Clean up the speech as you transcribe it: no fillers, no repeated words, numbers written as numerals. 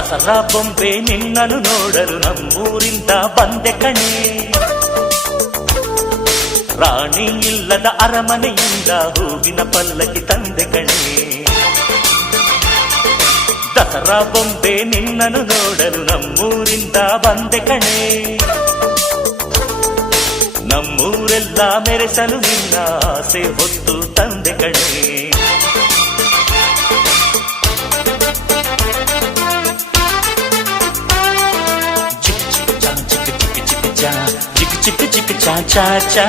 ದಸರಾ ಬೊಂಬೆ ನಿನ್ನನ್ನು ನೋಡಲು ನಮ್ಮೂರಿಂದ ಬಂದೆ ಕಣೆ. ರಾಣಿ ಇಲ್ಲದ ಅರಮನೆಯಿಂದ ಹೂವಿನ ಪಲ್ಲಕ್ಕಿ ತಂದೆ ಕಣೆ. ದಸರಾ ಬೊಂಬೆ ನಿನ್ನನ್ನು ನೋಡಲು ನಮ್ಮೂರಿಂದ ಬಂದೆ ಕಣೆ. ನಮ್ಮೂರೆಲ್ಲ ಮೆರೆಸಲು ನಿನ್ನ ಆಸೆ ಹೊತ್ತು ತಂದೆ ಕಣೆ. ಚಿಕ್ ಚಿಕ್ ಚಾ ಚಾ ಚಾ